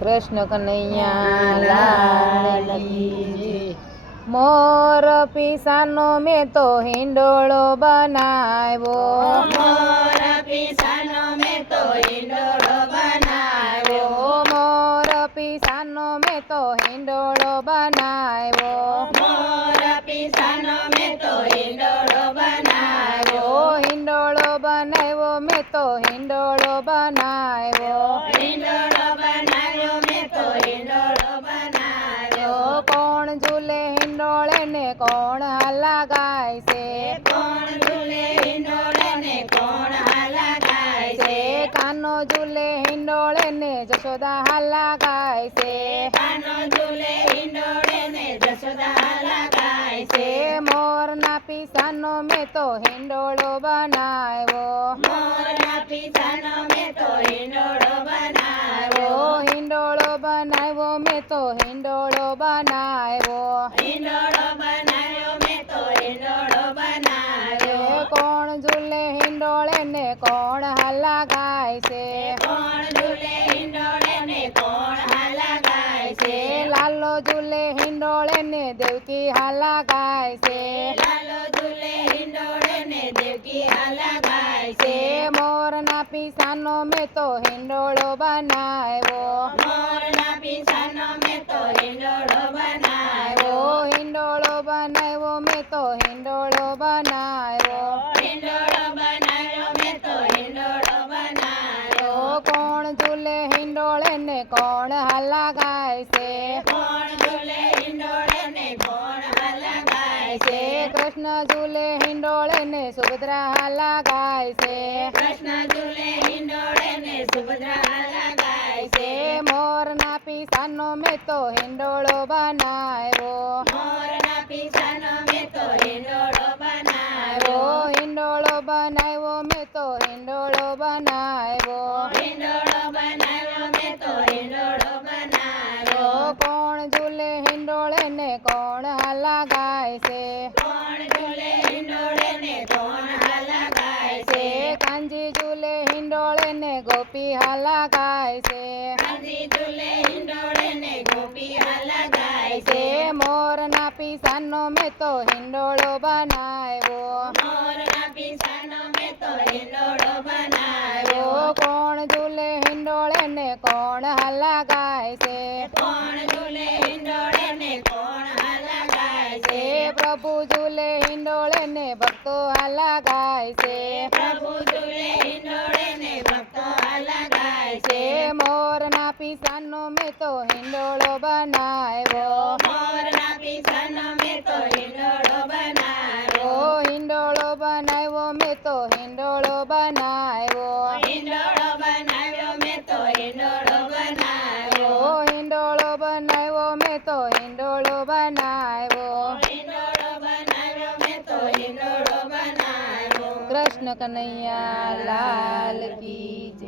કૃષ્ણ કનૈયા લાલ કી જય. મોર પીસાનો મેં તો હિંડોળો બનાવ્યો, મોર પીસાનો મેં તો હિંડોળો બનાવ્યો, મોર પીસાનો મેં તો હિંડોળો બનાવ્યો, મોર પીસાનો મેં તો હિંડોળો બનાવ્યો, હિંડોળો બનાવ્યો મેં તો હિંડોળો બનાવ્યો, હિંડોળો બનાવ્યો મેં તો હિંડોળો બનાવ્યો. કોણ ઝૂલે હિંડોળે ને કોણ હાલા ગાય છે, કોણ ઝૂલે હિંડોળે ને કોણ હાલા ગાય છે, કાનો ઝૂલે હિંડોળે ને જશોદા હાલા ગાય છે, કાનો ઝૂલે હિંડોળે ને જશોદા હાલા ગાય છે. મોરના પીસાનો મેં તો હિંડોળો બનાવ્યો, મોરના પીસાનો મેં તો હિંડોળો બનાવ્યો, હિંડોળો બનાવ્યો મેં તો હિંડોળો બનાવ્યો, હિંડોળો બનાવ્યો મેં તો હિંડોળો બનાવ્યો. કોણ ઝૂલે હિંડોળે ને કોણ હાલા ગાય છે, કોણ ઝૂલે હિંડોળે ને કોણ હાલા ગાય છે, લાલો ઝૂલે હિંડોળે ને દેવકી હાલા ગાય છે, લાલો ઝૂલે હિંડોળે ને દેવકી હાલા ગાય છે. મોરના પીસાનો મેં તો હિંડોળો બનાવ્યો, મોરના પીસાનો મેં તો હિંડોળો બનાવ્યો, હિંડોળો બનાવ્યો મેં તો હિંડોળો બનાવ્યો, હિંડોળો બનાવ્યો મેં તો હિંડોળો બનાવ્યો. કોણ ઝૂલે હિંડોળે ને કોણ હાલા ગાય છે, કોણ ઝૂલે હિંડોળે ને કોણ હાલા ગાય છે, કૃષ્ણ ઝૂલે હિંડોળે ને સુભદ્રા હાલા ગાય છે, કૃષ્ણ ઝૂલે હિંડોળે ને સુભદ્રા હાલા ગાય છે. મોરના પીસાનો મેં તો હિંડોળો બનાવ્યો, મોરના પીસાનો મેં તો હિંડોળો બનાવ્યો, હિંડોળો બનાવ્યો મેં તો હિંડોળો બનાવ્યો, હિંડોળો બનાવ્યો મેં તો હિંડોળો બનાવ્યો. કોણ ઝૂલે હિંડોળે ને કોણ હાલા ગાય છે, કોણ ઝૂલે હિંડોળે ને કોણ હાલા ગાય છે, કાંજી ઝૂલે હિંડોળે ને ગોપી હાલા ગાય છે, કાંજી ઝૂલે હિંડોળે ને ગોપી હાલા ગાય છે. મોરના પીસાનો મેં તો હિંડોળો બનાવ્યો, મોરના પીસાનો મેં તો હિંડોળો બનાવ્યો, કોણ ઝૂલે હિંડોળે ને કોણ હાલા ગાય છે, કોણ ઝૂલે હિંડોળે ને કોણ હાલા ગાય છે, પ્રભુ ઝૂલે હિંડોળે ને ભક્તો હાલા ગાય છે, પ્રભુ ઝૂલે હિંડોળે ને ભક્તો હાલા ગાય છે. મોરના પીસાનો મેં તો હિંડોળો બનાવ્યો, મોરના પીસાનો મેં તો હિંડોળો બનાવ્યો, હિંડોળો બનાવ્યો મેં તો હિંડોળો બનાવ્યો, હિંડોળો બનાવ્યો મેં તો હિંડોળો બનાવ્યો, હિંડોળો બનાવ્યો મેં તો હિંડોળો બનાવ્યો, હિંડોળો બનાવ્યો મેં તો હિંડોળો બનાવ્યો. કૃષ્ણ કનૈયા લાલ કી જય.